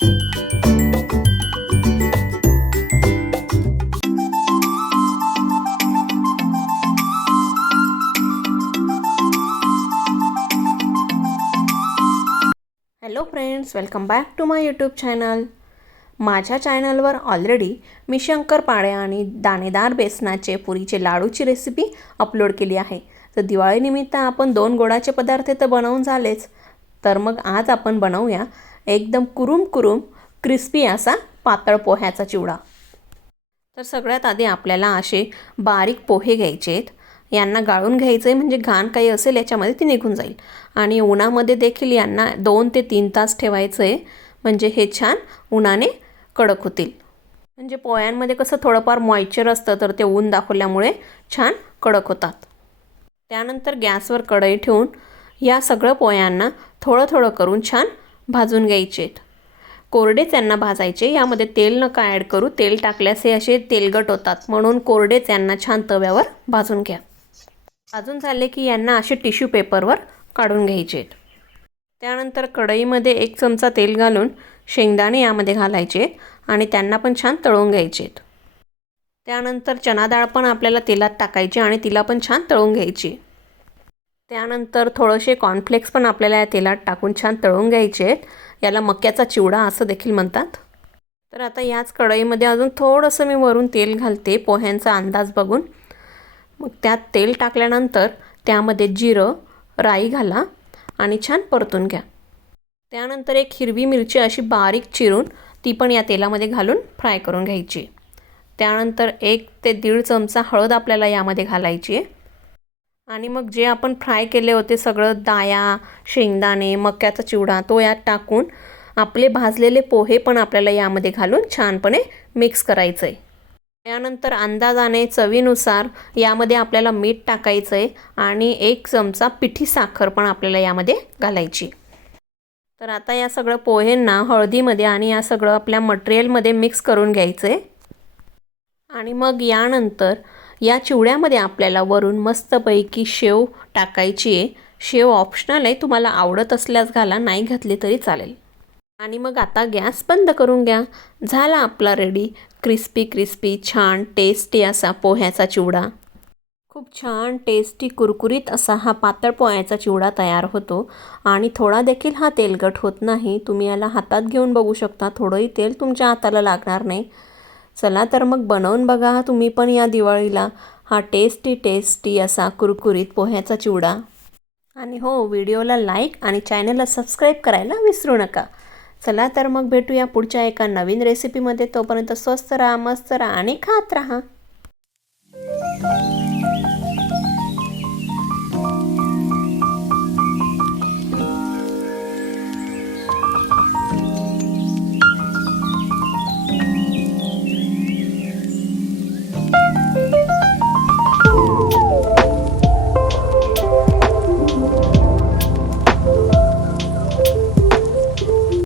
Hello friends, welcome back to my YouTube channel. माझ्या चॅनलवर already मी शंकरपाळे आणि दाणेदार बेसनाचे पुरीचे लाडूची रेसिपी अपलोड केली आहे. तर दिवाळीनिमित्त आपण 2 गोडाचे पदार्थ तर बनवून झालेच, तर मग आज आपण बनवूया एकदम कुरुम क्रिस्पी असा पातळ पोह्याचा चिवडा. तर सगळ्यात आधी आपल्याला असे बारीक पोहे घ्यायचे आहेत. यांना गाळून घ्यायचं आहे, म्हणजे घाण काही असेल याच्यामध्ये ती निघून जाईल. आणि उन्हामध्ये देखील यांना 2 ते 3 तास ठेवायचं आहे, म्हणजे हे छान उन्हाने कडक होतील. म्हणजे पोह्यांमध्ये कसं थोडंफार मॉइश्चर असतं, तर ते ऊन दाखवल्यामुळे छान कडक होतात. त्यानंतर गॅसवर कढई ठेवून या सगळं पोह्यांना थोडं करून छान भाजून घ्यायचे आहेत. कोरडेच यांना भाजायचे, यामध्ये तेल नका ॲड करू. तेल टाकल्यास हे असे तेलगट होतात, म्हणून कोरडेच यांना छान तव्यावर भाजून घ्या. भाजून झाले की यांना असे टिश्यू पेपरवर काढून घ्यायचे आहेत. त्यानंतर कढईमध्ये 1 चमचा तेल घालून शेंगदाणे यामध्ये घालायचे आणि त्यांना पण छान तळून घ्यायचे आहेत. त्यानंतर चणा डाळ पण आपल्याला तेलात टाकायची आणि तिला पण छान तळून घ्यायची. त्यानंतर थोडेसे कॉर्नफ्लेक्स पण आपल्याला या तेलात टाकून छान तळून घ्यायचे आहेत. याला मक्याचा चिवडा असं देखील म्हणतात. तर आता याच कढईमध्ये अजून थोडंसं मी वरून तेल घालते पोह्यांचा अंदाज बघून. मग त्यात तेल टाकल्यानंतर त्यामध्ये जिरं, राई घाला आणि छान परतून घ्या. त्यानंतर 1 हिरवी मिरची अशी बारीक चिरून ती पण या तेलामध्ये घालून फ्राय करून घ्यायची. त्यानंतर 1 ते 1.5 चमचा हळद आपल्याला यामध्ये घालायची आहे. आणि मग जे आपण फ्राय केले होते सगळं दाया, शेंगदाणे, मक्याचा चिवडा तो यात टाकून आपले भाजलेले पोहे पण आपल्याला यामध्ये घालून छानपणे मिक्स करायचं आहे. त्यानंतर अंदाजाने चवीनुसार यामध्ये आपल्याला मीठ टाकायचं आहे आणि 1 चमचा पिठी साखर पण आपल्याला यामध्ये घालायची. तर आता या सगळं पोहेंना हळदीमध्ये आणि या सगळं आपल्या मटेरियलमध्ये मिक्स करून घ्यायचं आहे. आणि मग यानंतर या चिवड्यामध्ये आपल्याला वरून मस्तपैकी शेव टाकायची आहे. शेव ऑप्शनल आहे, तुम्हाला आवडत असल्यास घाला, नाही घातली तरी चालेल. आणि मग आता गॅस बंद करून घ्या. झाला आपला रेडी क्रिस्पी छान टेस्टी असा पोह्याचा चिवडा. खूप छान टेस्टी कुरकुरीत असा हा पातळ पोह्याचा चिवडा तयार होतो आणि थोडा देखील हा तेलगट होत नाही. तुम्ही याला हातात घेऊन बघू शकता, थोडंही तेल तुमच्या हाताला लागणार नाही. चला तर मग बनवून बघा तुम्ही पण या दिवाळीला हा टेस्टी असा कुरकुरीत पोह्याचा चिवडा. आणि हो, व्हिडिओला लाईक आणि चॅनलला सबस्क्राईब करायला विसरू नका. चला तर मग भेटूया पुढच्या एका नवीन रेसिपीमध्ये. तोपर्यंत स्वस्त राहा, मस्त राहा आणि खात राहा.